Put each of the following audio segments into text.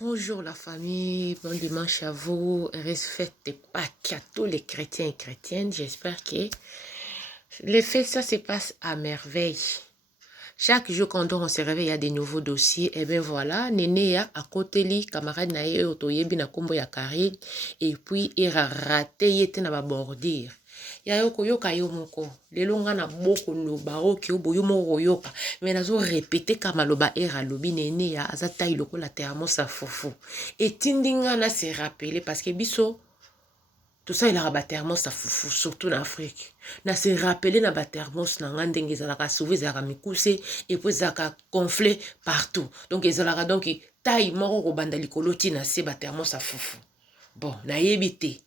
Bonjour la famille, bon dimanche à vous, heureuse fête de Pâques à tous les chrétiens et chrétiennes. J'espère que les fêtes, ça se passe à merveille. Chaque jour quand on se réveille, il y a des nouveaux dossiers. Et bien voilà, Néné a à côté li, camarade na ye otoyebi na kombo ya Karine, et puis il a raté yete na ba bordir. Ya yoko yoka yo moko lelo nga na boko loba oki obo yo moko yoka mais nazo répéter kama loba era lobi Nene ya azata iloko la thermos a fufu etindi nga na se rappeler parce que biso tout ça il a ba thermos a fufu surtout en Afrique na se rappeler na ba thermos na nga ndenge ezalaka souvent ezalaka mikuse et puis ezalaka gonflé partout donc ezalaka donc taille moko kobanda likolo ti na se ba thermos a fufu bon nayebi te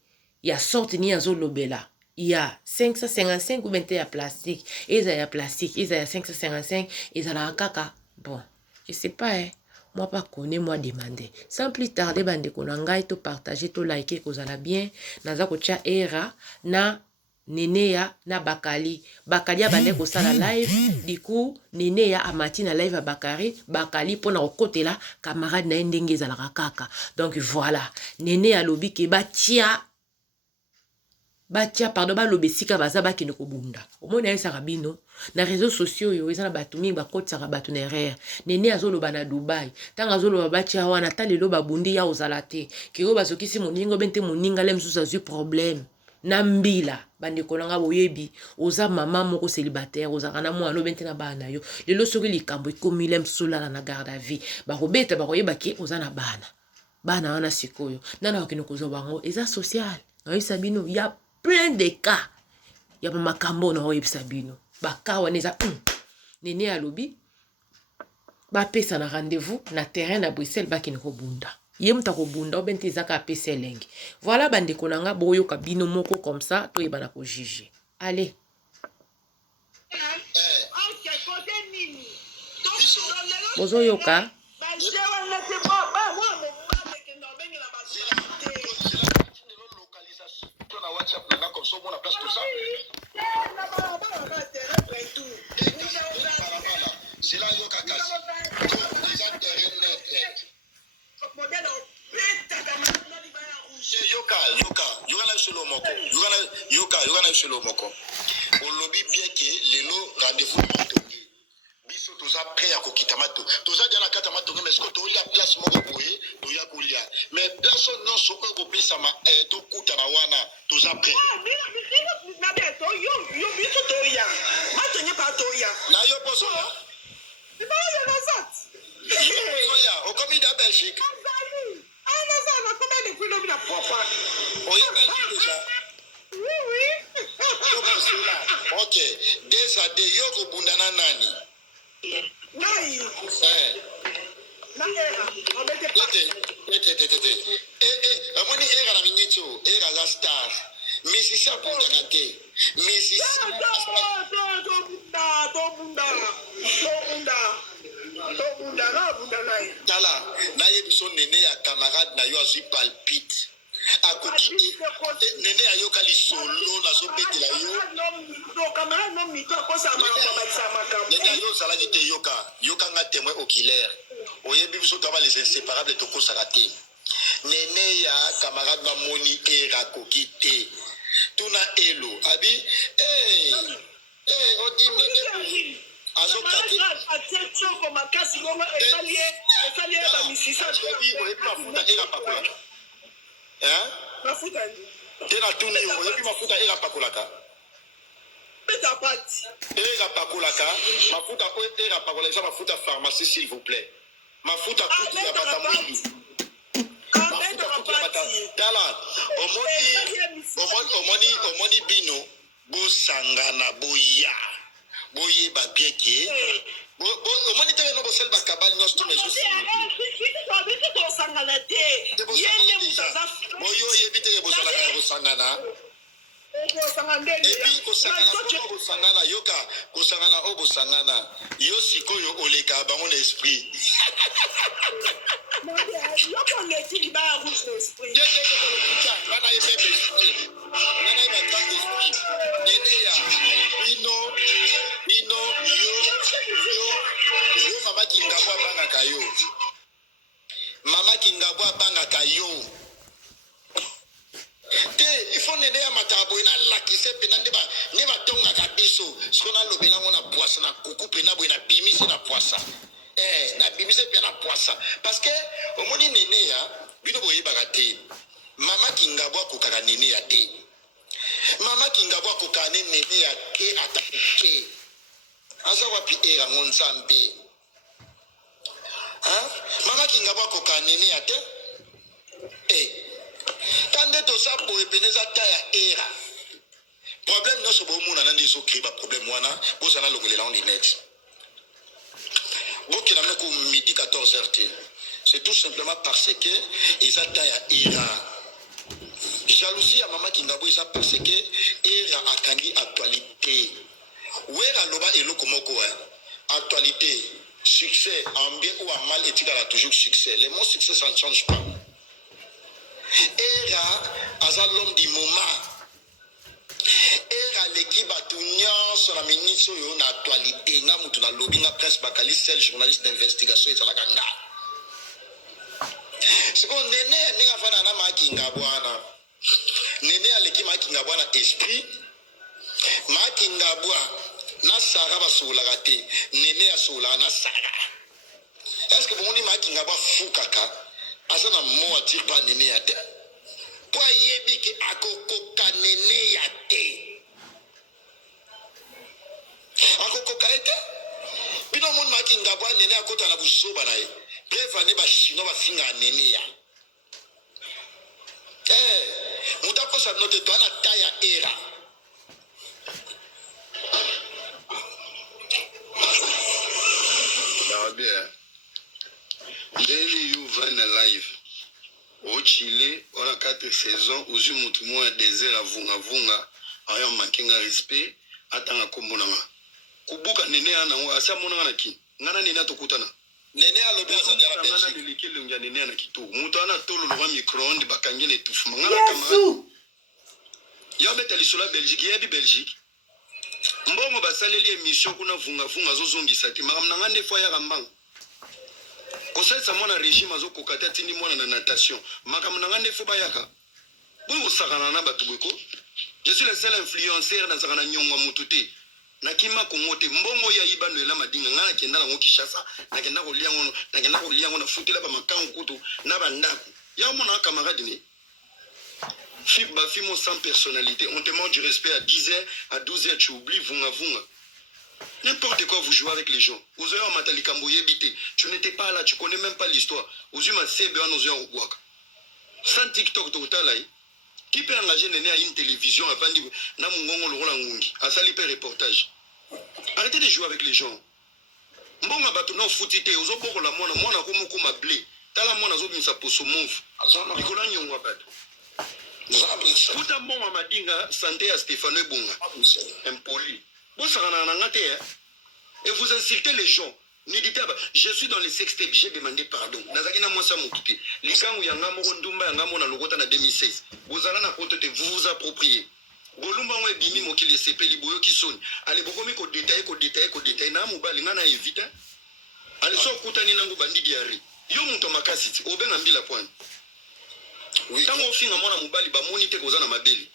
ya sorte ni azo lobela il y a 555 ou bien il y a plastique. Et il y a plastique, il y a 555, et ça a caca. Bon, je sais pas, hein. Moi, pas connaître, moi, demander. Sans plus tarder, bande konanga, to partager, to liker, que ça bien. Naza kocha era, na Nenea, na Bakali. Bakali a bande ko ça la live. Du coup, Nenea a mati na live à Bakari. Bakali, pour na côté là, camarade na ndenge za la kaka. Donc voilà. Nenea lobi ke batia. Batia pardon ba lobesika baza ba kine ko bunda omona yesa rabino na réseaux sociaux yo eza na batu mingi ba kotsa ka batu na erreur Nene azoloba na Dubai tanga azoloba batia wana ta lelo babundi ya ozalate ke yo bazokisi moningo bente moninga le msusa zu problème na mbila bande kolanga boyebi oza mama moko célibataire oza kana mwana bente na bana yo lelo soki likambo ikomi le msula na garde à vie ba robeta ba koyeba ke oza na bana wana sikoyo nana wakino kozoba ngo eza social na yo sabino ya plein de cas. Il y a ma cambo na web sabino. Baka waneza Nene alobi. Ba pesa na rendez-vous na terrain na Bruxelles ba kine ko bunda. Ye muta ko bunda o bente zaka pesa lengi. Voilà bande konanga boyo ka bino moko comme ça to yeba na ko juger. Allez. Bozo yoka. Comme ça, on a place tout ça. C'est là où on on lobby bien que les lots rendez-vous biso toza prêt à kokitamato toza dia na kata matongo mais ko to lia place moko boye to ya kulia mais place non soko ko pesa ma to kuta na wana toza prêt na be to yo biso to ya matonye pa to ya na yo poso c'est pas ya na zat so ya o komi da Belgique ah na za na komi de kulo na papa o ya Belgique déjà oui ok déjà de yo ko bundana nani nai amoni era na minito era la star misisa bunda te misisa tala na yebiso Nene ya camarade na yo azi palpite akoki Nene ayoka lisolo na zobetela yo Nene yo salaki te yoka nga témoin oculaire oyebi biso taba les inséparables tokosaka te Nene ya camarade na moni era koki te tuna elo abi odi Nene azokaki atechoko makasi ngoma esalie ba misisa mafuta era pakola mafuta tena tuni oyebi mafuta era pakolaka peta pati era pakolaka mafuta era pakola eza mafuta pharmacie s'il vous plaît mafuta kutu ya bata mwindu mafuta kutu ya bata tala omoni bino bosangana boyeba bien ke omoni te no bosel bakabali nyonso to mesusi boyo oyebi te bosangana epi kosangana yoka kosangana o bosangana yo sikoyo oleka bango na esprit Mama Kingabwa banga kayo. Te, il faut nene ya matabo ina lakise pena neba tonga kabiso. Skona lobela ngona poisa na kuku pena bo ina bimisi na poisa. Na bimise pena poisa. Parce que au moni nene ya bino boye bagate. Mama Kingabwa kokaka nene ya te. Mama Kingabwa kokane nene ya ke atakuke. Aza wapi era ngonzambe. Mama Kingabwa kokane nene ya te. Quand to sa boye peneza ta ya era. Problème no so bo mona na ndiso kriba problème wana bo sana lokolela on net. Bo kina meko midi 14h. C'est tout simplement parce que eza ta ya era. Jalousie à Mama Kingabwa ça parce que era akandi actualité. Wera loba eloko moko actualité, succès en bien ou en mal est-il a toujours succès. Les mots succès ça ne change pas. Era aza l'homme du moment. Era l'équipe batunya sur la ministre yo na actualité nga mutu na lobby nga presse bakali seul journaliste d'investigation et la kanga. C'est qu'on nene nga fana na Mama Kingabwa na. Nene a l'équipe Mama Kingabwa na esprit. Mama Kingabwa na Sara ba sola raté. Nene a sola na Sara. Est-ce que vous Mama Kingabwa fou kaka? Asana mo atire pas nene ya te. Pour yebi ki akokoka nene ya te. Akokoka ete? Bino moun Mama Kingabwa nene akota na busoba na ye. Prevane ba chino ba finga nene ya. Mutako sa note to ana taya era. Bien. Daily you van live. Au Chili, on a 4 saisons. Aux yeux, tout le monde a désert à vunga. Ayon makinga respect. Atanga kombonanga. Kubuka nene ana asa monanga na ki. Ngana nene atokutana. Nene a lobi azali ala Belgique. Ngana delike lunga nene ana kitu. Mutu ana tolo lo micro-ondes bakangene tufu. Ngana kama. Ya beta lisola Belgique, ya bi Belgique. Mbongo basaleli émission kuna vunga zozongisa te. Makamna ngande fois ya kambanga. Kosalisa mwana régime azokokata tindi mwana na natation. Makamna ngande fois bayaka. Boyo sakana na batu bweko. Je suis le seul influenceur na zakana nyongwa mututé. Na kima kongote mbongo ya ibano ela madinga ngana kenda na ngokishasa na kenda ko lia ngono futela ba makangu kutu na bandako. Ya mona camarade ni. Fimo sans personnalité, on te demande du respect à 10h, à 12h, tu oublies, vunga. N'importe quoi, vous jouez avec les gens. Aux heures, tu n'étais pas là, tu connais même pas l'histoire. Aux heures, sans TikTok, qui peut engager à une télévision avant de faire reportage. Arrêtez de jouer avec les gens. Mbonga bato na futite ozoboko la mwana ko ma blé. Tala mwana zo misa poso move. Nikola nyongwa bato. Tout un bon mamadinga santé à Stéphane Bonga. Impoli. Et vous insultez les gens. Ne dites pas, je suis dans les sextapes, j'ai demandé pardon. Nazakina Moussa Moukite. Likangu Yangamo Ndumba Yangamo na Logota na 2016. Vous allez na côté, vous vous appropriez. Bolumba mwe bimi mokili sepe liboyo kisoni. Ali bokomi ko détailler na mobali ngana éviter. Ali so kutani nangu bandi diari. Yo muto makasiti obenga mbila point. Oui. Tant on finit mwana mobali ba monite kozana mabeli.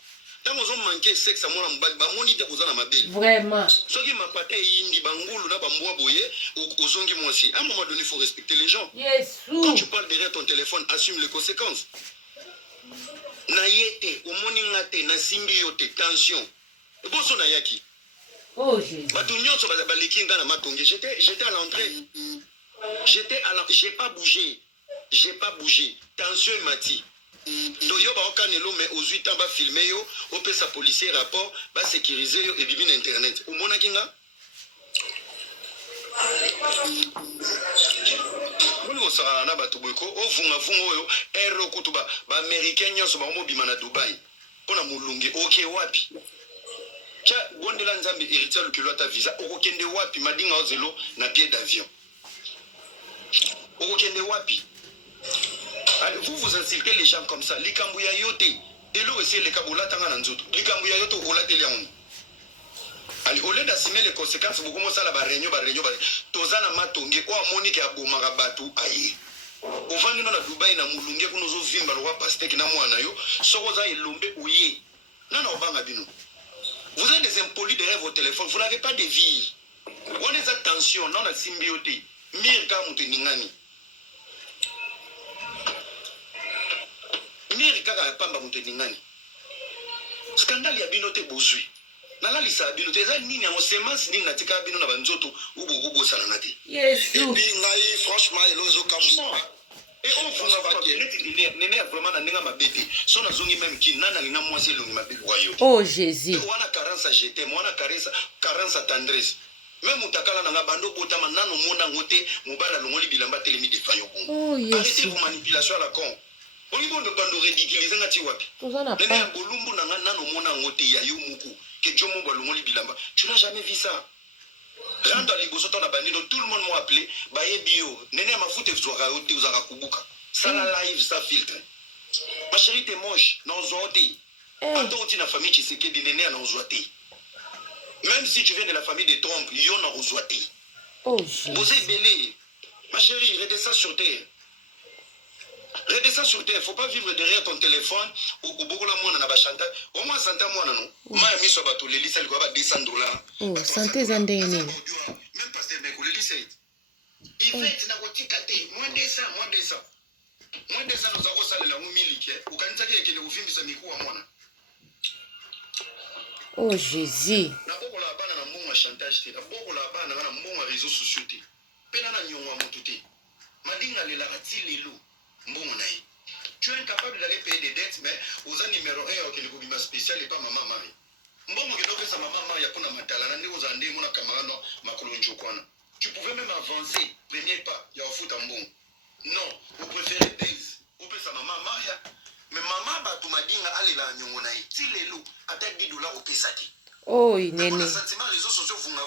Tant on manquer sexe à mwana mobali ba monite kozana mabeli. Vraiment. Soki mapate yindi bangulu na bambwa boye ozongi mwasi. À un moment donné, il faut respecter les gens. Yes. Quand tu parles derrière ton téléphone, assume les conséquences. Na yete, omoni ngate, na simbi yote, tension. Et bon, son ayaki. Oh Jésus. J'étais à l'entrée. J'ai pas bougé. Tension m'a dit. Toyo ba okanelo mais aux 8 ans ba filmer yo, on peut sa policier rapport, ba sécuriser yo et bibine internet. Au mona kinga. Nous ça na ba tubeko, o vunga oyo, ero kutuba, ba américain nyoso ba mobima na Dubai. Pona mulungi OK wapi? Cha bondela nzambe héritier lokelo ta visa, okokende wapi madinga ozelo na pied d'avion. Okokende wapi? Allez, vous insultez les gens comme ça. Likambuya yote. Et là aussi, les kaboula tanga nanzoto. Likambuya yote au laté léon. Allez, au lieu d'assumer les conséquences, vous commencez à la réunion. Tozana matonge. Ou à monique à boumara batou. Aïe. Au ovandi na Dubai na mulunge kuno zo vimba lo pastèque na mwana yo soko za elombe oye nana obanga bino. Vous êtes des impolis derrière vos téléphones, vous n'avez pas de vie. On est attention, non la symbiote. Mirka muteningani. Mirka ka pamba muteningani. Scandale ya bino te bozui. Nala lisa bino te za nini en semence nini natika bino na banzoto ubo sana ngati. Yes. Et puis ngai franchement elozo comme et on funga ba nene vraiment na ninga mabete. So na zongi même ki nana linga mwasi longi mabete wayo. Oh Jésus. Wana carence jeté, wana carence tendresse. Même mutakala na bando botama nano mona ngote mubala longoli bilamba telemi defayo bongo. Oh yes. Arrêtez vos manipulations à la con. On y va de bando ridiculiser ngati wapi. Nene bolumbu na nano mona ngote ya yo muku ke jomo balongoli bilamba. Tu n'as jamais vu ça? Rentre à Liboso na bandino, tout le monde m'a appelé, baye bio. Nene ma foute vzora ote uzaka kubuka. Ça la live ça filtre. Ma chérie t'es moche, non zote. Attends aussi la famille Tshisekedi nene na zote. Même si tu viens de la famille de Trump, il y en a reçoité. Oh, Jésus. Vous êtes belé. Ma chérie, redescends sur terre. Redescends sur terre. Il ne faut pas vivre derrière ton téléphone. Au beaucoup la monde n'a pas chanté. Au moins, santé moi, non. Moi, je suis bateau. Les listes, elle va $200. Oh, santé zandéni. Même parce que les listes, il fait na kotikate. Moins de ça. Moins de ça, nous avons salé la mumilike. Ou quand tu dis que vous filmez ça, mikou à moi. Oh Jésus. Naboko la bana na mbongo chantage te. Naboko la bana na mbongo réseaux sociaux te. Pena na nyongo mutu te. Madinga le la lelo mbongo na ye. Tu es incapable d'aller payer des dettes mais aux numéro 1 au Kelekobima spécial et pas maman Marie. Mbongo kidogo sa maman Marie yapona matala na ndeko za ndemo na kamarano makolo njokwana. Tu pouvais même avancer premier pas ya ofuta mbongo. Non, vous préférez base. Vous pouvez sa maman Maria. Mais maman batu madinga alela nyongo na ye. Ti lelo ata $10 au pesaki. Oh, nene. Les sentiments réseaux sociaux vunga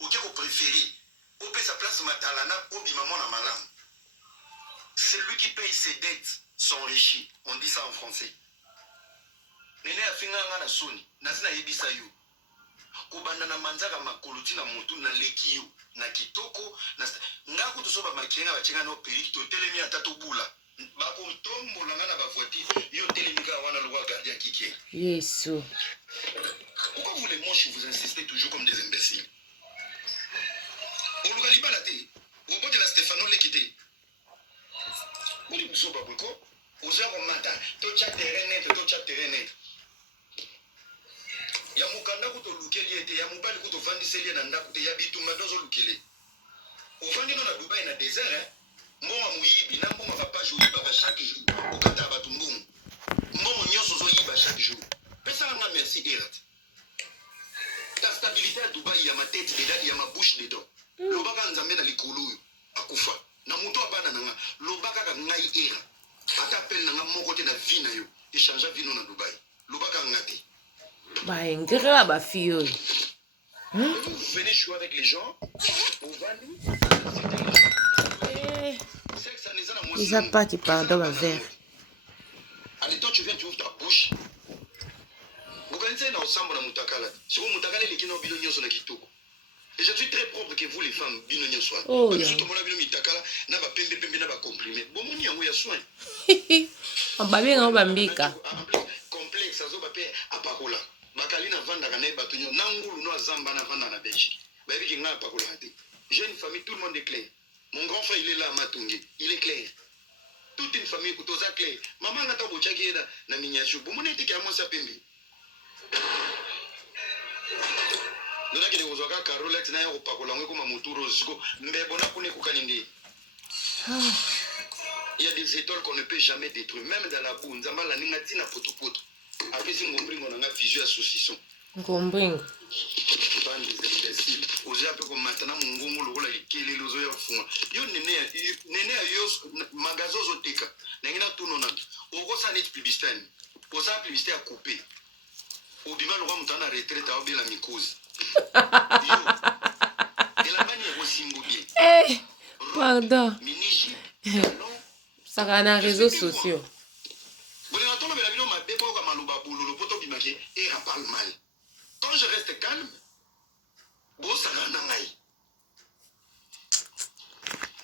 OK ko préféré. Au pesa place matalana obi maman na malam. Celui qui paye ses dettes s'enrichit. On dit ça en français. Nene afinga ngana soni, nazina yebisa yo. Kubanda na manzaka makoluti na motu na leki yo, na kitoko, na ngako tosoba makenga bachenga no periki to telemi atato bula. Bako tombo na ngana ba voiture, yo telemi ka wana lwa gardien kike. Yesu. Pourquoi vous les manches vous insistez toujours comme des imbéciles? Au Lugaliba la té, au bout de la Stéphano l'équité. Vous les bousseaux babouko, aux heures au matin, tout chat terrain net. Ya mukanda kuto lukeli ete, ya mubali kuto vandi selie na ndaku te, ya bitumba dozo lukele. Au vandi non na Dubaï na désert, hein? Mbonga muyibi, na mbonga papa jou yiba chaque jour. Au kata batumbungu. Mbonga nyoso zo yiba chaque jour. Pesa nga merci Erat. Ta stabilité à Dubaï, il y a ma tête dedans, il y a ma bouche dedans. Lobaka nzambe na likulu akufa. Na muto abana nanga, lobaka ka ngai era. Ata appel nanga moko te na vie na yo. Échanger vie na Dubaï. Lobaka ngate. Bah, ingrat, bah, fille. Vous venez jouer avec les gens. Vous vendez. Ils n'ont pas qui pardon ma verre. Allez, toi, tu viens, tu ouvres ta bouche. Vous connaissez na ensemble na mutakala. Si vous mutakala les kino bino nyoso na kitoko. Et je suis très propre que vous les femmes bino nyoso. Oh yeah. Surtout mon bino mitakala na ba pembe na ba comprimé. Bon moni yango ya soin. On va bien on va mbika. Complexe azo ba pe apakola. Bakali na vanda kana bato nyo nangulu no azamba na vanda na Belgique. Ba bi kinga apakola te. J'ai une famille, tout le monde est clair. Mon grand frère il est là à Matungi, il est clair. Toute une famille kutoza clair. Maman ngata bochaki na miniature. Bon moni te ka mo sa pembe. Nona kile kuzoka Carolet na yo pakola ngwe kuma muturo ziko mbebo na kune kukanindi. Il y a des étoiles qu'on ne peut jamais détruire même dans la boue. Nzamba la ninga tina potopoto. Après si ngombringo na visu ya saucisson. Ngombringo. Bande des imbéciles. Oser un peu comme maintenant mungongo lokola ikele lozo ya funga. Yo nene yo magazo zoteka. Nangina tunona. Oko sa net publicité. Osa publicité à couper. Obima le roi mutana retraite à obila mycose. Et la banni est aussi immobilier. Eh, pardon. Minichi. Ça va dans les réseaux sociaux. Quand je reste calme, bon ça va n'angai.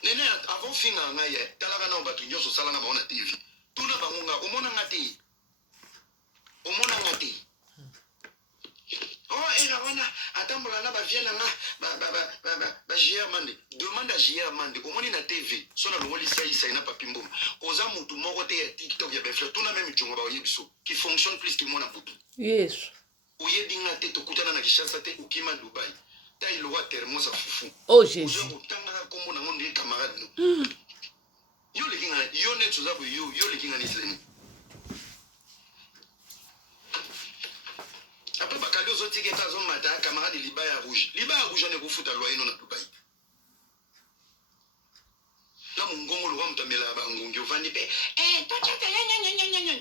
Néné, avant finga nga ye talaka na batu nyoso sala nga baona TV tuna bangunga omona ngati oh era wana atambola na ba viena nga ba JR mande demande à JR mande omoni na TV sona longoli sai na papimbo oza mutu moko te ya TikTok ya befle tuna même chongo ba yebiso qui fonctionne plus que moi na butu yes oyebi nga te tokutana na Kinshasa te ukima Dubai ta ilowa thermos a fufu oh Jésus otanga kombo na ngondi camarade no yo lekinga yo net uzabo yo lekinga ni sleni après bakali ozotike kazo mata camarade libaya rouge ne kufuta loyer no na Dubai la mungongo lo wamtamela ba ngongi ovandi pe tochata nya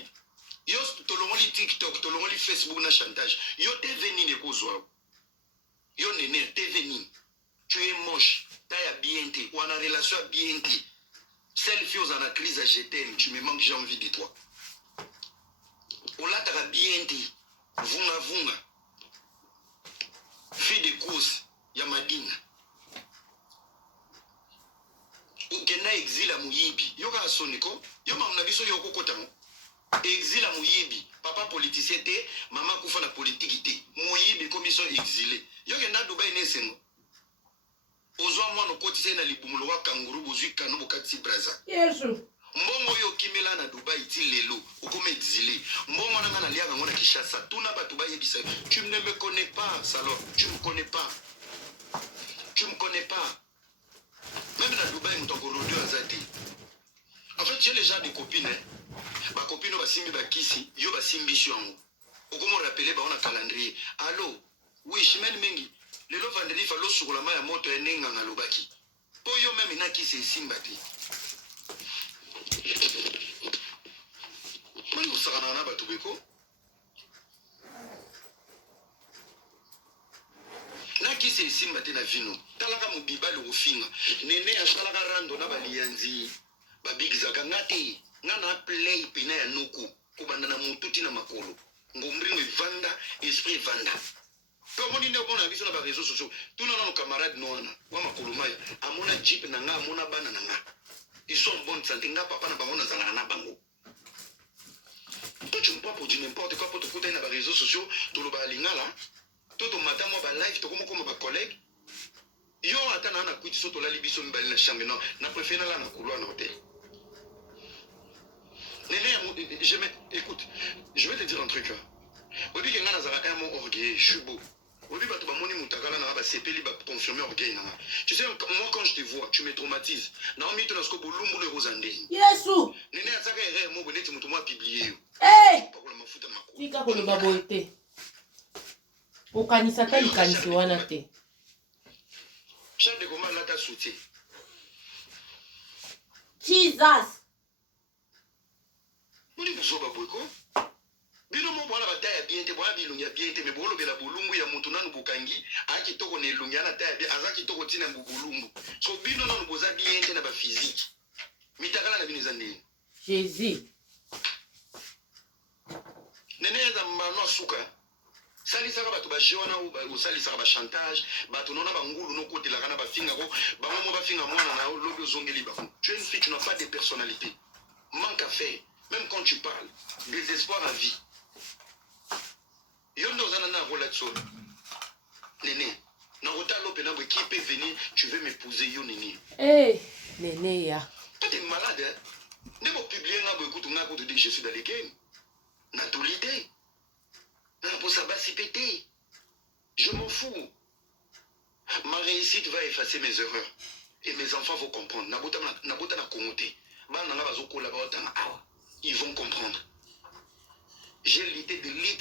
yo tolongoli TikTok tolongoli Facebook na chantage yo TV nini ekozwa yo nene TV nini tu es moche taille bien te ou en relation bien te selfie aux en crise je t'aime tu me manques j'ai envie de toi ola ta bien te vunga fille de course ya madina ukena exila muyibi yo ka soniko yo mamna biso yo kokota mo exila muyibi papa politicien te mama kufa na politique te muyibi commission exilé yo kena Dubai nesengo ozwa mwana kotise na libumulo wa kanguru bozwi kanu bokati braza yesu mbongo yo kimela na Dubai ti lelo okome exilé mbongo nanga na liaka ngona Kinshasa tuna batu ba yebisa tu ne me connais pas Salor tu me connais pas même na Dubai mutoko rodio azati en fait j'ai les gens des copines ba copine ba simbi ba kisi yo ba simbi shwango okomo rappeler ba on a calendrier allo oui chimene mengi lelo vendredi falo sukola ma ya moto enenga ngalobaki po yo même na kisi simba ti mali usakana na batu beko na kisi simba ti na vino talaka mobibali ofinga nene asalaka rando na balianzi babigizaka ngati ngana play pina ya nuku kubanda na mututi na makolo ngombringo vanda esprit vanda to moni ne bona biso na ba réseaux sociaux tuna na camarade noana wa makolo maya amona jeep na nga amona bana na nga ils sont bonne santé nga papa na bango na zala na bango to tu ne peux pas dire n'importe quoi pour te foutre na ba réseaux sociaux to lo ba lingala to matamo ba live to comme ba collègue yo atana na kwiti soto la libiso mbali na chambre non na préféré na couloir na hôtel. Écoute, je vais te dire un truc. Au début, il y a un mot orgueil, je suis beau. Au début, tu confirmer orgueil. Tu sais, moi, quand je te vois, tu me traumatises. Naomi, tu n'as pas de rosande. yesu Nene, ça va être un mot bonnet, tu m'as publié. hey tika koloba boye te okanisa ta likanisi wana te Charles de Gaulle là t'a soutien. Jesus Moni buzoba boyko. Bino mo bwana bataya bien te bwana bilungi ya bien te me bolo bela bulumbu ya mutu nanu bukangi aki toko ne lungi ana taya bien azaki toko tina bulumbu. So bino nanu boza bien te na ba physique. Mitakala na bino zandi. Jésus Nene za mano suka. Sali saka batu ba jona ou sali saka ba chantage, batu nona ba ngulu no kote la kana ba finga ko, ba mo ba finga mwana na lobi zongeli ba. Tu es une fille, tu n'as pas de personnalité. Manque à faire. Même quand tu parles, désespoir à vie. Yondo zanana relation. Néné, Narota Lopena, qui peut venir, tu veux m'épouser, yo Néné. hey nene ya Toi t'es malade, hein? Ne pas publier un peu, écoute, on a dit que je suis dans les games. Natolité. Non, pour ça, c'est pété. Je m'en fous. Ma réussite va effacer mes erreurs. Et mes enfants vont comprendre. Nabota na kongote. Ils vont comprendre. J'ai l'idée de l'île.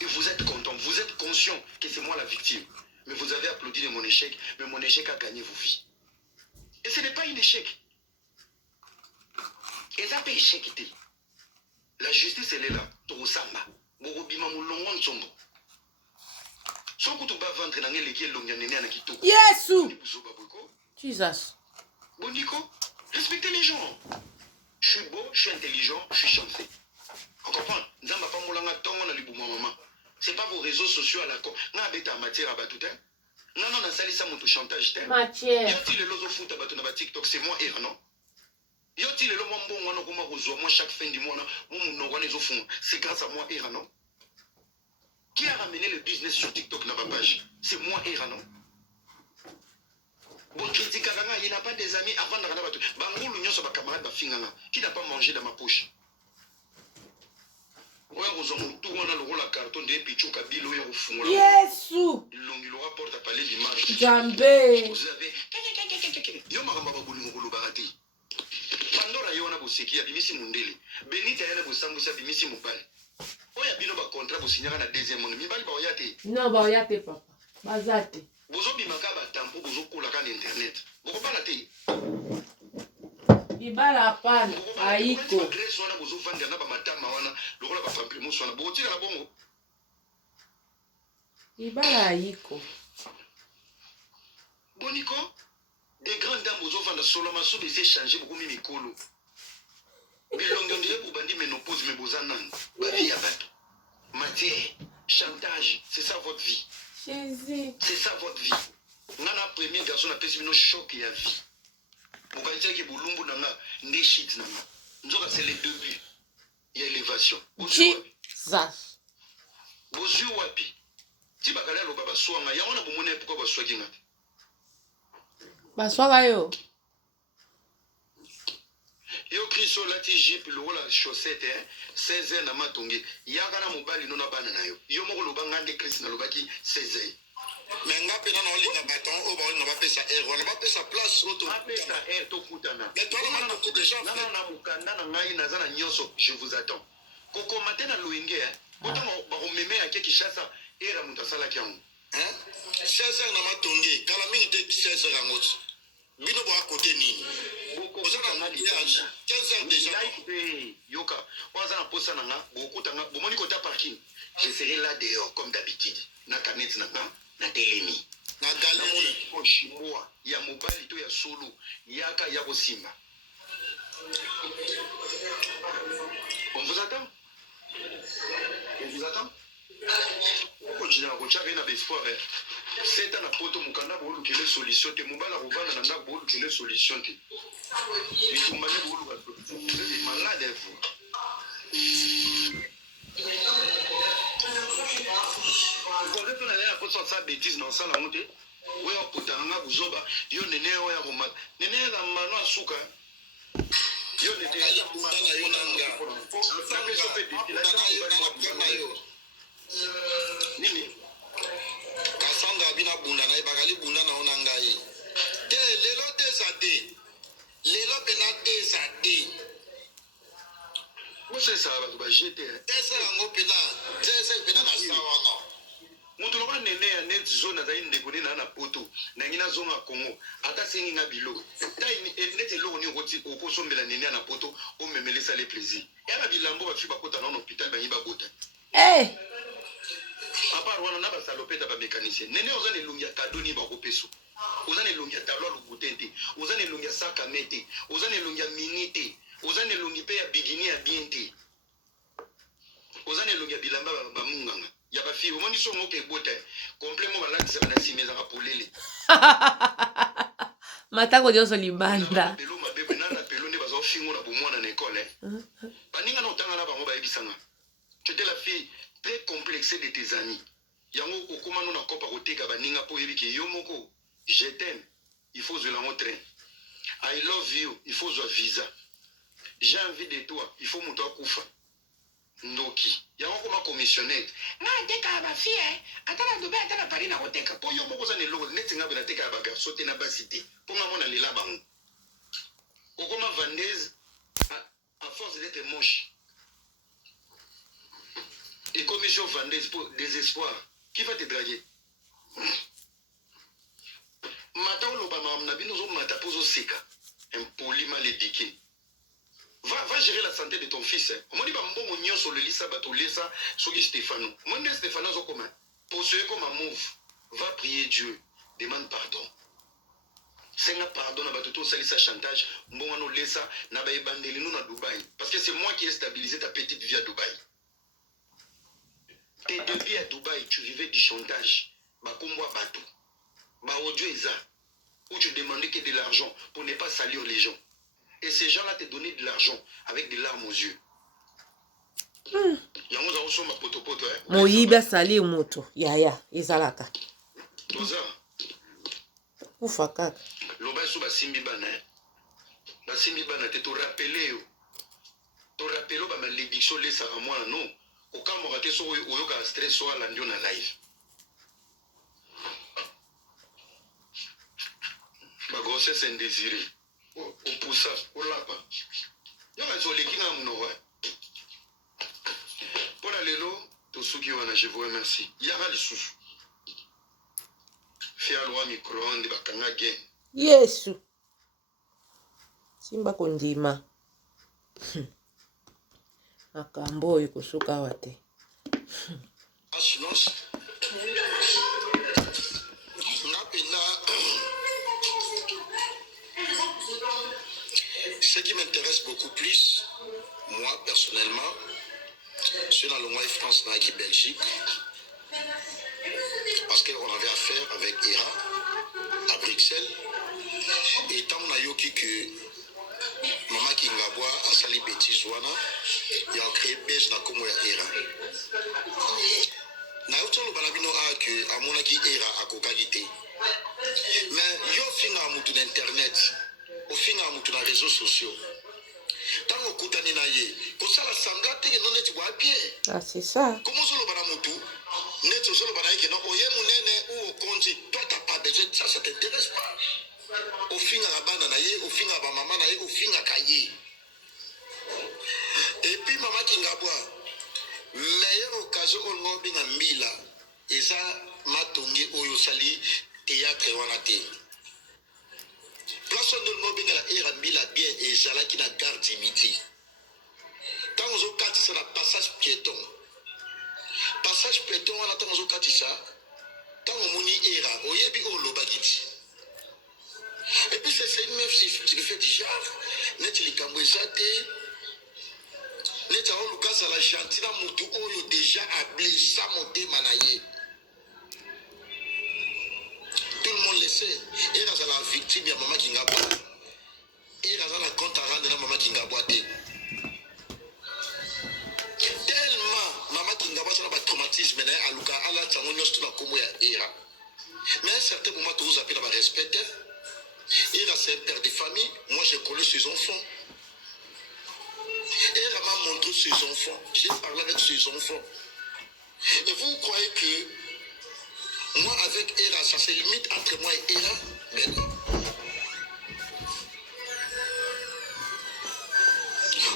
Et vous êtes content, vous êtes conscient que c'est moi la victime. Mais vous avez applaudi de mon échec, mais mon échec a gagné vos vies. Et ce n'est pas un échec. Et ça peut échec. La justice, elle est là. Torosamba. Borobima moulongon sombo. Son coup, tu vas vendre dans les qui est longue année à Kitoko. yesu Jesus Bondico, respectez les gens. Je suis beau, je suis intelligent, je suis chanceux. On comprend? Nzamba pa moulanga tongo na libu maman. C'est pas vos réseaux sociaux à la con. N'a bête en matière à batoutin. Non, on a sali ça mon chantage. Matière. Yo ti le lozo futa bato na ba TikTok, c'est moi errant, non? Yo ti le lo mo mbongo wana kuma kozwa moi chaque fin du mois na mo munoko wana ezofunga. C'est grâce à moi errant, non? Qui a ramené le business sur TikTok na ba page? C'est moi errant, non? Bon critique kanga, il n'a pas des amis avant de regarder bato. Bangulu nyoso ba camarade ba finganga. Qui n'a pas mangé dans ma poche? Ouais, vous avez tout le carton de Pichou Kabilo et au fond. Yesu. Il rapporte à parler d'image. Jambé. Vous avez. Yo maramba babulu ngulu barati. Pandora yo na boseki ya bimisi mundele. Benita yana bosambu sa bimisi mobali. Oya bino ba contrat bo signer na deuxième monde. Mibali ba oyate. Non, ba oyate papa. Bazate. Bozo bimaka ba tampo bozo kola kan internet. Boko bala te. Ibala hapana. Haiko. Grace wana bozo vanda na ba matama wana. Lokola ba pamplemousse wana. Boko tika na bongo. Ibala haiko. Boniko, des grandes dames bozo vanda solo maso be s'est changé beaucoup mi mikolo. Bilongo ndiye kubandi ménopause me bozanan. Ba vie ya bato. Matière, chantage, c'est ça votre vie. Jésus. C'est ça votre vie. Nana premier garçon a pesi mino choc ya vie. Bokaitia ki bulumbu nanga nde shit nanga. Nzoka c'est le début. Il y a élévation. Jesus. Bozu wapi. Ti bakala lo baba swanga ya wana bomone pourquoi ba swaki ngati. Baswaka yo. Yo kriso lati jip lo la chaussette 16 na matongi. Yaka na mobali no na bana na yo. Yo moko lo bangande Chris na lo baki 16. Mais nga pena na oli na bâton o ba oli na ba pesa air on ba pesa place auto Apesa air to kutana. mais toi là na déjà Na na mukanda na ngai na zana nyoso je vous attends. Koko matena loenge Autant ba ko meme ya Kinshasa era mutasala kyangu. 16 na matongi kala mingi te 16 yango. Bino bo à côté nini. Boko za na mariage 15 déjà. Yoka. Waza na posa na nga bokutanga bomoni kota parking. Je serai là dehors comme d'habitude. Na canette na telemi. Na galerie ko shimwa ya mobali to ya solo yaka ya bosimba. On vous attend? On vous attend? Continue à continuer à espoir. C'est un apoto mukanda bolu kele solution te mobala rovana na bolu kele solution te. Et tout mané bolu vous êtes malade vous. Quand on a la pote ça bêtise dans ça la monte. Ouais on peut tanga buzoba yo nene oya roma. Nene la mano asuka. Yo nene la mano yo nanga. Ça me fait des nini kasanga bina bunda na bakali bunda na onanga ye te lelo te sa te lelo pena te sa te où c'est ça ba jeter te sa ngo pena te sa pena na sawa no mutu lokona nene ya net zone za ndeko ni na poto na ngina zonga Congo ata sengi na bilo ta net eloko ni roti okosombela nene na poto o memelesa le plaisir ya ba bilambo ba fi ba kota na hôpital ba yiba bota à part wana na ba salopeta ba mécanicien nene ozane lungia kadoni ba kopeso ozane lungia tablo lu butente ozane lungia saka mete ozane lungia minite ozane lungi pe ya bigini ya biente ozane lungia bilamba ba munganga ya ba fi omoni so ngoke bota complètement ba lati sa na simeza ka polele matako joso libanda pelo mabebe na pelo ne bazo fingo na bomwana na école baninga na otanga na bango ba ebisanga tu étais la fille très complexée de tes amis. Yango okoma no na kopa koteka baninga po yebiki yo moko je t'aime il faut se la montrer. I love you il faut zo visa. J'ai envie de toi il faut muto akufa. Ndoki yango koma commissionnaire. Na teka ba fille atala dobe atala Paris na koteka po yo moko za ne logo neti nga bela teka ba garçon te na basité. Po nga mona lela bango. Okoma vendeuse à force d'être moche. Et commission vendeuse pour désespoir. Qui va te draguer? Mata ou l'obama amnabino zo mata pozo seka. Impoli mal éduqué. Va gérer la santé de ton fils. On dit bah bon on sur le lisa bato lesa soki Stéphano. Moi ne Stéphano zo comment? Poursuivre comme un move. Va prier Dieu. Demande pardon. Senga pardon na bato to salisa chantage. Mbongo no lesa na ba ebandeli no na Dubaï. Parce que c'est moi qui ai stabilisé ta petite vie à Dubaï. Tes débuts à Dubaï, tu vivais du chantage. Bakombo bateau. Bah, audio est ça. Où tu demandais que de l'argent pour ne pas salir les gens. Et ces gens-là te donnaient de l'argent avec des larmes aux yeux. Yango za osoma potopoto Moyiba sali moto. Yaya, izalaka. Toza. Ufa kaka. Loba so basimbi bana. Basimbi bana te to rappeler yo. To rappelo ba malédiction lesa à moi non. Okamora te so oyoka stress so ala ndio na live. Ba grossesse indésirée. O poussa, o lapa. Yo ba zo lekinga mnowa. Pour lelo to suki wana je vous remercie. Yara lisusu. Fais à loi micro-ondes bakanga gen. Yesu. Simba kondima. Makambo oyo kosuka wate. Assurance. Ce qui m'intéresse beaucoup plus, moi personnellement, c'est dans le mois France qui Belgique, parce qu'on avait affaire avec ERA à Bruxelles, et tant on a yoki que Maman Kingabwa a sali bêtise wana, il a créé beige na komo ya ERA. Na yoto lo balabino a que amonaki ERA akokaki te. Mais yo finga mutu na internet, au finga mutu na réseaux sociaux. Tant au kutani na ye, ko sala sanga te ke non net wa bien. Ah, c'est ça. Comment solo bana mutu? Net solo bana ke non oye munene ou konji, toi t'as pas besoin de ça, ça t'intéresse pas. Au finga la bana na ye, au finga ba maman na ye, au finga kaye. Et puis maman Kingabwa, meilleure occasion au ngobi na mila, eza matongi oyo sali théâtre wana te. Place de ngobi na era mila bien et jala ki na garde midi. Quand on zo katisa na passage piéton. Passage piéton wana tant on zo katisa, tant on moni era, oyebi o lobagiti. Et puis c'est une meuf qui fait du genre, net li kambwezate. Net a Lucas à la chantina mutu oyo déjà a blessé monté manaye. Tout le monde le sait. Et là, c'est la victime de Maman Kingabwa. Et là, c'est la compte à rendre de Maman Kingabwa. Tellement Maman Kingabwa, c'est un traumatisme. À Luka, à la Tchamounios, tout le monde est là. Mais à un certain moment, tu vous appelles à respecter. Et là, c'est un père de famille. Moi, j'ai connu ses enfants. Et elle m'a montré ses enfants. J'ai parlé avec ses enfants. Et vous croyez que moi, avec Era, ça se limite entre moi et Era? Mais non.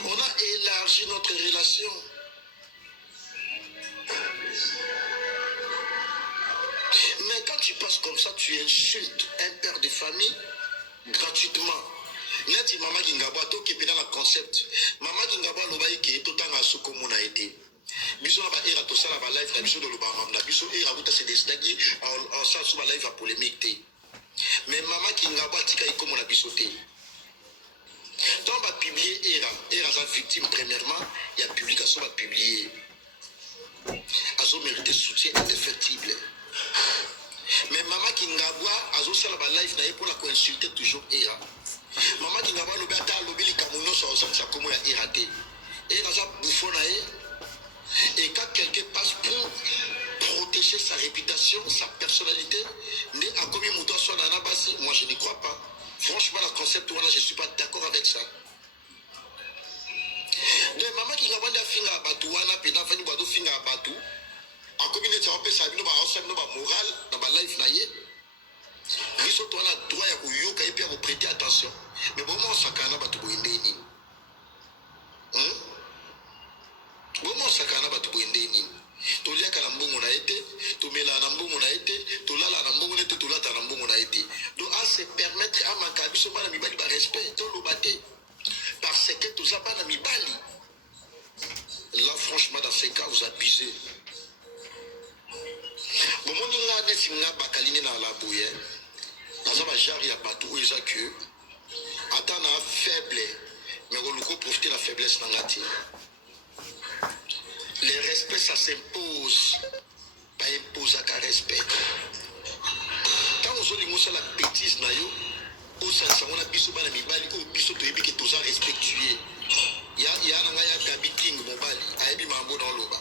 On a élargi notre relation. Mais quand tu passes comme ça, tu insultes un père de famille gratuitement. Net Maman Kingabwa to qui est dans le concept. Maman Kingabwa lobaye qui est tout en asuko mona été. Biso na ba era to sala ba live na biso do loba mamna biso era buta se desdagi en ça sur live à polémique té. Mais Maman Kingabwa tika iko mona biso té. Donc ba publier era sa victime premièrement, il y a publication va publier. Azo mérité soutien indéfectible. Mais Maman Kingabwa azo sala ba live na pour la consulter toujours era. Maman Kingabwa lobi ata lobi li kamuno so ça comme ya iraté. Et dans sa bouffon na et quand quelqu'un passe pour protéger sa réputation, sa personnalité, né a commis mon doigt sur la base, moi je n'y crois pas. Franchement, le concept voilà, je ne suis pas d'accord avec ça. Donc Maman Kingabwa da finga abatu wana pena fani bado finga abatu. A commis ne t'a pas sabino ba ensemble ba moral dans ba life na ye. Ils sont on a droit à yoka et puis à vous prêter attention. Mais bon, moi, ça canne pas tout boindeni. Bon, moi, ça canne pas tout boindeni. Tu lis à Nambongo na été, tu mets la Nambongo na été, tu l'as la Nambongo na été, tu l'as ta Nambongo na été. Donc, à se permettre à ma cabine, ce pas mi bali, respect, tu le batté. Parce que tout ça, pas na mi bali. Là, franchement, dans ces cas, vous abusez. Bon, moi, je suis un bakaline dans la bouille. Dans un genre, il y a pas tout, ils ont que. Attends, faible. Mais on peut profiter de la faiblesse dans la tête. Le respect, ça s'impose. Pas impose à qu'un respect. Quand on ozolingo la bêtise na yo osalisa ngo na biso bana mibali oyo biso toyebi ke toza respectue ya na ngai ya Gabi King mobali ayebi mambo na oloba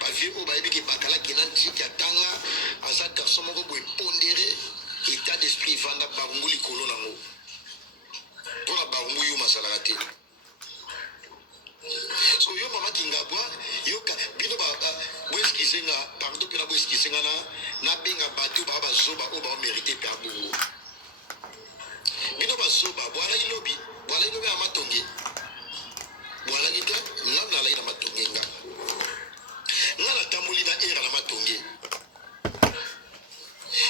bavie oyo bayebi ke bakalaki na ntiki atanga aza garçon moko boye pondere état d'esprit vanda barungu likolo nango mpona barungu yo masalaka te so yo mama Kingabwa yoka bino boeskize nga pardon mpe na boeskize nga nabenga bato baa bazoba oyo baomérite mpe abongo bino bazoba bwalaki lobi ya matonge bwalaki te nanu nalaki na matonge nga natamboli na era na matonge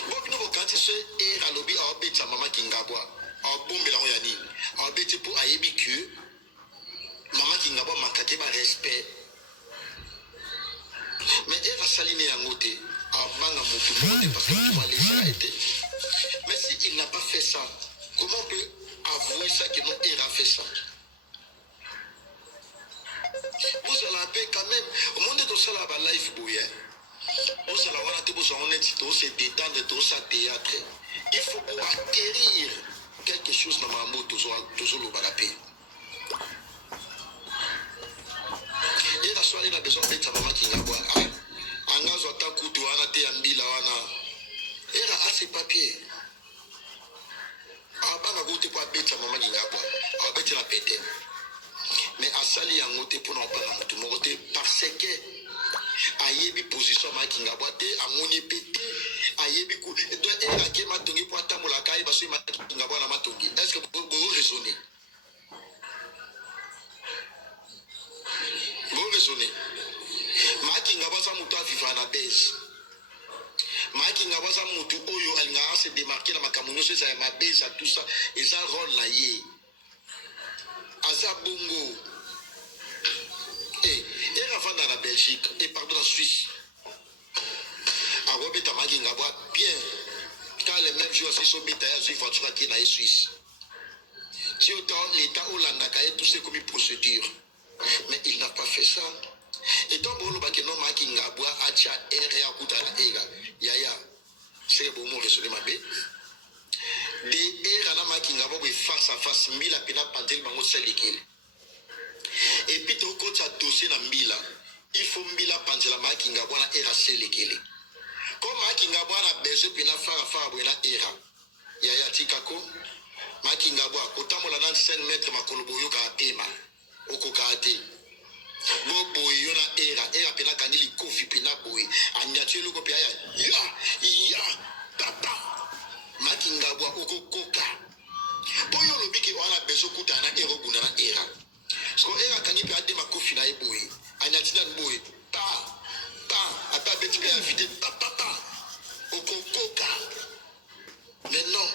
bo bino bokanti so era alobi aobetisa mama Kingabwa aobombela ngo ya nini aobeti mpo ayebi ke mama Kingabwa makate ba respect mais elle a saliné yango te abanga motu moko parce que tu vas laisser été mais si il n'a pas fait ça comment on peut avouer ça que non elle a fait ça vous allez un peu quand même au monde de ça là ba live boye vous allez voir tout besoin on est tout se détendre tout ça théâtre il faut acquérir quelque chose dans ma moto toujours le balapé et la soirée la besoin d'être mama Kingabwa angazo atakutu wana te ambila wana era assez papier abanga gote kwa beta mama Kingabwa abeti la pété mais asali yango te pour non pas mutu moko te parce que ayebi position mama Kingabwa te amoni pété ayebi ko doit era ke matongi pour atamola kai baso mama Kingabwa na matongi est-ce que vous raisonnez mama Kingabwa sa mutu aviva na base mama Kingabwa sa mutu oyo alinga se démarquer na makambo nyonso eza ya mabeza tout ça eza rôle na ye aza bongo avanda na Belgique et pardon na Suisse akobeta mama Kingabwa bien car le même jour asiso beta ya zwi voiture ake na ye Suisse ti autant l'état olandaka ye tout c'est comme une procédure mais il n'a pas fait ça. Et tant bon, que non, mama Kingabwa a tia ere akuta na ega. Yaya, c'est bon mot raisonner ma bé. De era na mama Kingabwa face à face mbila pena pantel bango selikele. Et puis to ko tia dossier na mbila, il faut mbila panzela mama Kingabwa na era selikele. Comme mama Kingabwa na besoin pena fara bo na era. Yaya tikako mama Kingabwa kotamola na 5 mètres makolobo yo ka pema. Okokate bobo yona era pena kanili kofi pena boy anyatue loko pe ya papa mama Kingabwa okokoka boyo lobiki wana bezo kutana ero guna na era so era kanyi pe ade makofi na eboy anyatina boy pa ata beti pe invité papa okokoka mais non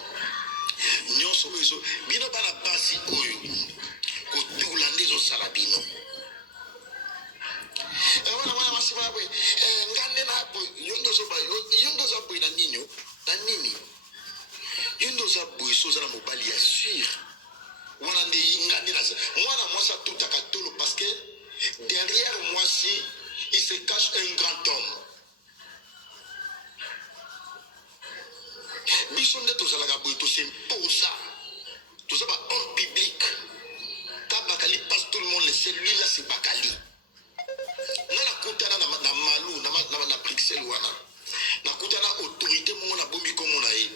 nyonso oyo bino bana basi oyo kotula ndezo salabino wana masiba bwe ngande na bwe yondo za bwe na nini yondo za bwe so za mobali ya sûr wana ndi ngande na mwana mwasa tout akatolo parce que derrière moi si il se cache un grand homme biso nde tozalaka bwe tosimposa tozaba homme public Bakali passe tout le monde, celui-là c'est Bakali. Nana kutana na malu na Bruxelles wana. Na kutana autorité mo na bombi comme on a eu.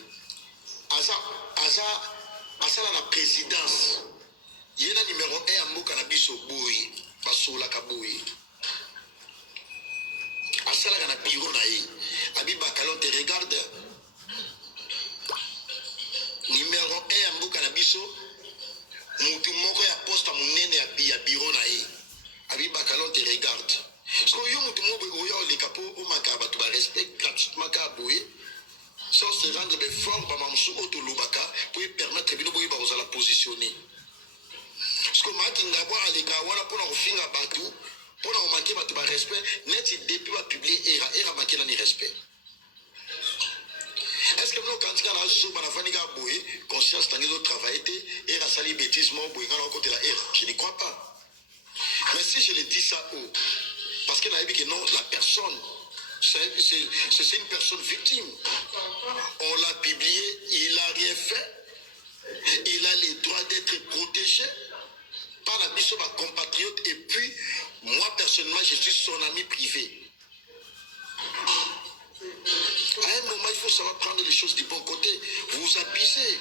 Asa na présidence. Yena numéro 1 ya mboka na biso boy, basola ka boy. Asala na bureau na ye. Abi Bakali te regarde. Numéro 1 ya mboka na biso mutu moko ya poste munene ya bureau na ye abi Bakali te regarde so yo mutu moko oyo le capo o makaba to ba respect gratuitement ka boye sans se rendre de fort ba mamsu auto lobaka pour permettre bino boye ba ozala positionner parce que mama Kingabwa aleka wana pona kofinga batu pona ko manquer batu ba respect net depuis ba publier era manquer na ni respect. Est-ce que nous, quand on a joué à la conscience de travailler et la salie bêtise, je n'y crois pas. Mais si je le dis ça, parce que non, la personne C'est une personne victime. On l'a publié, il n'a rien fait. Il a le droit d'être protégé par la mission de ma compatriote. Et puis, moi personnellement, je suis son ami privé. À un moment, il faut savoir prendre les choses du bon côté. Vous abusez.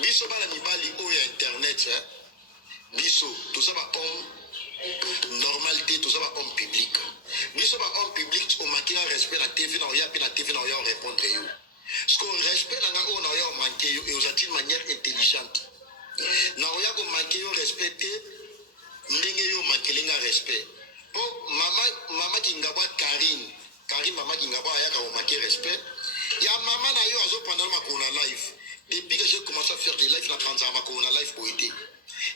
Biso bala mibali oyo internet, biso toza ba homme normalité, toza ba homme public. Biso ba homme public o manquer respect na TV na oya pe na TV na oya répondre yo. Ce qu'on respect na o na oya manquer yo et aux de manière intelligente. Na oya ko manquer yo respecter ndenge yo manquer lenga respect. Po mama kingaba Karine mama kingaba aya ka o manquer respect. Ya maman na yo azo pendant ma kona live. Depuis que j'ai commencé à faire des lives, la Panzama Kona live pour aider.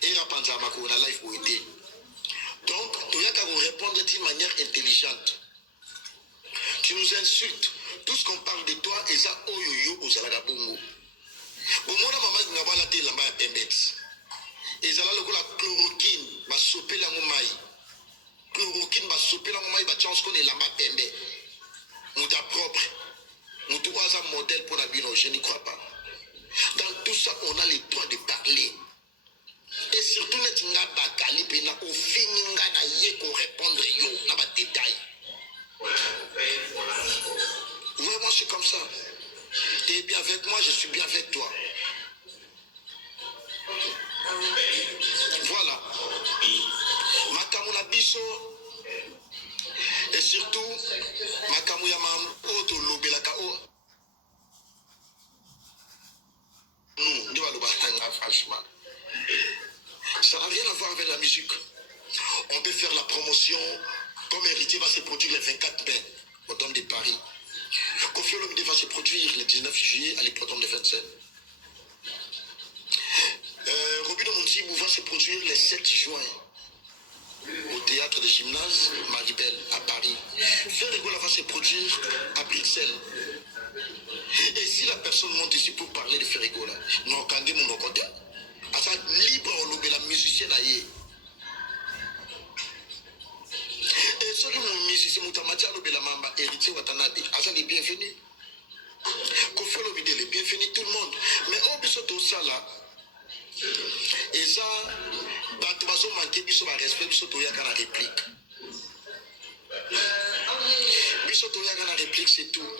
Et la Panzama Kona live pour aider. Donc, tu as qu'à vous répondre d'une manière intelligente. Tu nous insultes. Tout ce qu'on parle de toi, et ça, oyoyo, aux alagabongo. Au moins, la maman qui n'a pas la télé, la main pembette. Et ça, là, la chloroquine, va souper la moumaï. Chloroquine, va souper la moumaï, va chance qu'on est la main pembette. Mouta propre. Mouta un modèle pour la bino, je n'y crois pas. Dans tout ça, on a le droit de parler. Et surtout, nous avons bakali pena au fininga na yeko répondre yo na ba détail. Ouais, moi je suis comme ça. Tu es bien avec moi, je suis bien avec toi. Voilà. Makamuna biso. Et surtout, makamuya mam oto lobelaka o. Franchement, ça n'a rien à voir avec la musique. On peut faire la promotion comme Héritier va se produire le 24 mai au Dôme de Paris. Kofi Olomide va se produire le 19 juillet à l'hippodrome de 27. Robin Monzibou va se produire le 7 juin au théâtre de gymnase Maribel à Paris. Ferregola va se produire à Bruxelles. Et si la personne monte ici pour parler de Ferregola, nous avons mon côté. À ça, libre au la musicienne aïe. Et celui mon musicien, Moutamatia la Mamba, héritier Watanabe, à ça, les bienvenus. Kofi Olomide, les bienvenus tout le monde. Mais au biso tout ça là, et ça, tu vas manquer biso par respect, biso tout yaka la réplique. Biso tout yaka la réplique, c'est tout.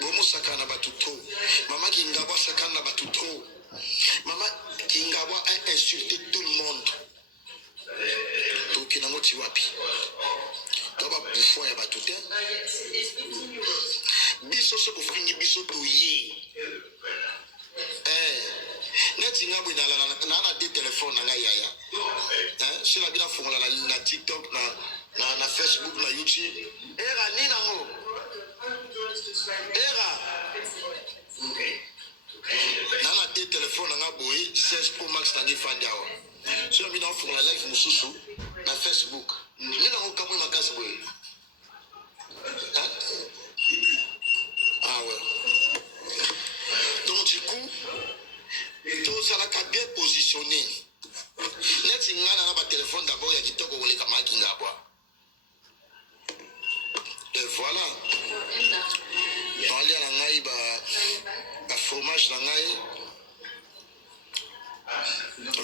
Bomo sakana batuto. Maman Kingawa sakana batuto. Maman Kingawa a insulté tout le monde. Donc il n'a pas tiwapi. Doba bouffon ya batuté. Biso se kofringi biso toye. Net ngabo na des téléphones na yaya. Si la bila fongola na TikTok na Facebook na YouTube. Era ni nango. Era nana te téléphone nga boy 16 Pro Max tangi fandiawa so mi na fungula live mususu na Facebook ni na ko kamwe makasi boy ah ouais donc du coup tout ça là bien positionné net ngana na ba téléphone d'abord ya kitoko wole kama kingabwa et voilà parler à ngai ba fromage na ngai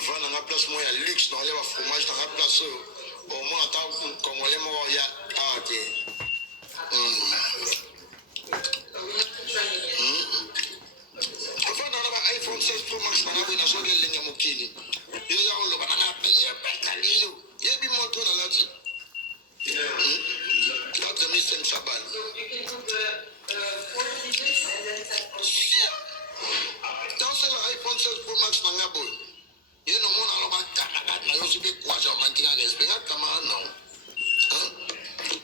vana na place moi ya luxe dans les fromage dans la place au moins tant congolais moi ya ok enfin dans la iPhone 16 Pro Max na ngai na soge lenga mokili yo ya lo bana na paye pa liyo ye bi moto na lati that's the mission sabal. Dans ce iPhone 16 Pro Max na boy. Ye no mona lo ba kana na yo sibe kwa ja mantinga respect kama non.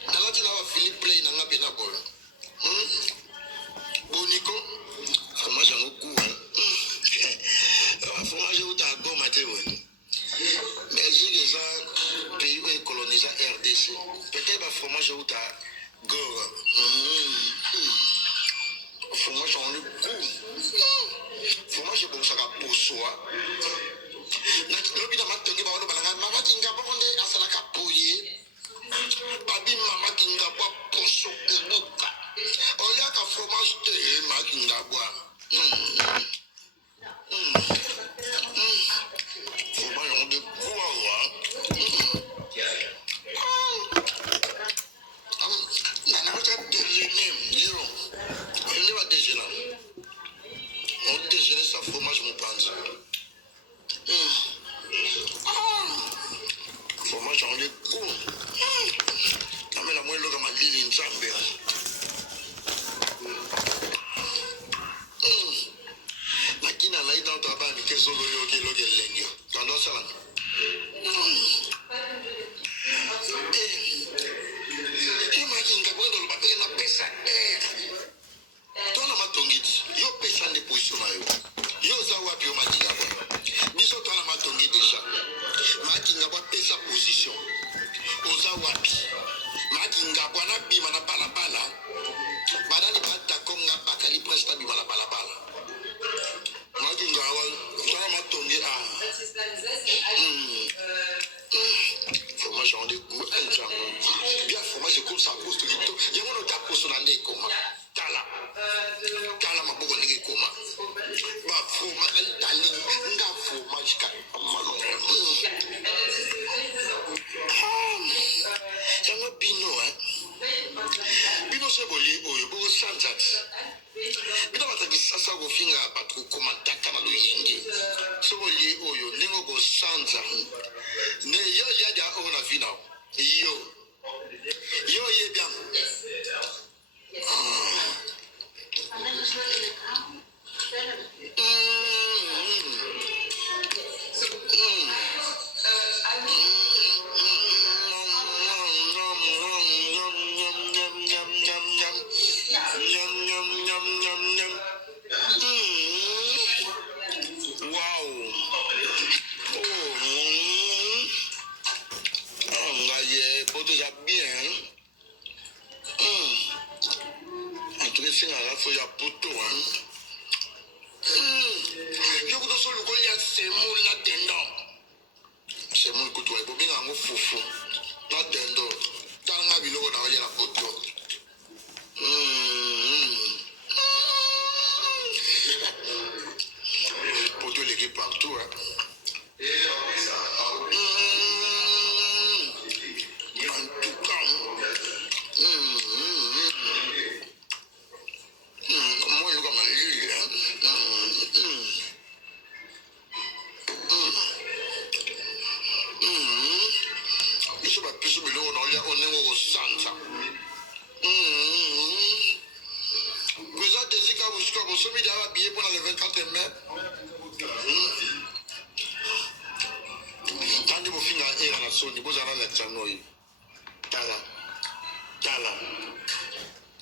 Na lati na Philippe Play na ngabe na boy. Boniko fromage en coup. Fromage ou ta go maté ouais. Belgique est un pays colonisé RDC. Peut-être un fromage ou ta go. Fromage en le coup. Fromage bon ça va pour soi. Na kidobi na matongi ba walo balanga mama tinga ba konde asala kapoye. Babi mama kingabwa poso kubuka. Oyaka fromage te ma kingabwa. Fromage on de bois. Nana va déjeuner, Liro. Il va déjeuner. On déjeuner sa fromage mon panza. Fromage on les coups. Mais la moelle comme un lit in Zambia. Nakina la ita ta ba ni keso lo yo ke lo ke lengi. Kando sala. Makinga kwa ndo lopapeke na pesa. Tona matongiti. Yo pesa ndi position ayo. Yo za wapi yo makinga kwa. Biso tona matongiti deja. Makinga kwa pesa position. Oza wapi. Makinga kwa na bima na balabala. Badani bata konga bakali presta bima na balabala. Makinga wa tona matongi a. Fromage on est goût bien fromage comme ça poste lito ya mono ta poste na ndeko ma tala maboko ndenge koma ba fromage dali nga fromage ka malo yango bino se boli oyo bo sanzat bino bataki sasa go finga batko koma taka na loyenge so boli oyo ndenge go sanza ne yo ya dia ona vina yo ye bien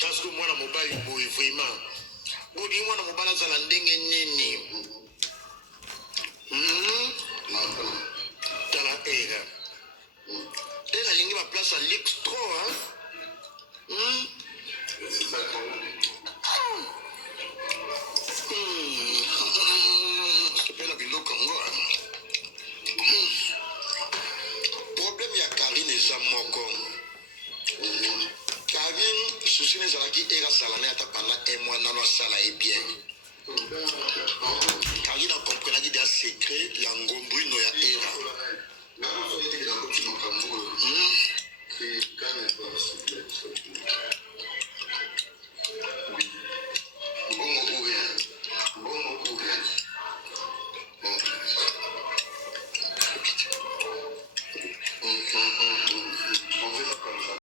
parce que moi na mobile boy vraiment bodi moi na mobile za na ndenge nini tala era lingi ma place à l'extro c'est la biloko ngo problème ya Karine eza moko Karine souci les alaki era salane ata pendant un mois nano sala et bien Karine a compris qu'il y a secret ya ngombrino ya era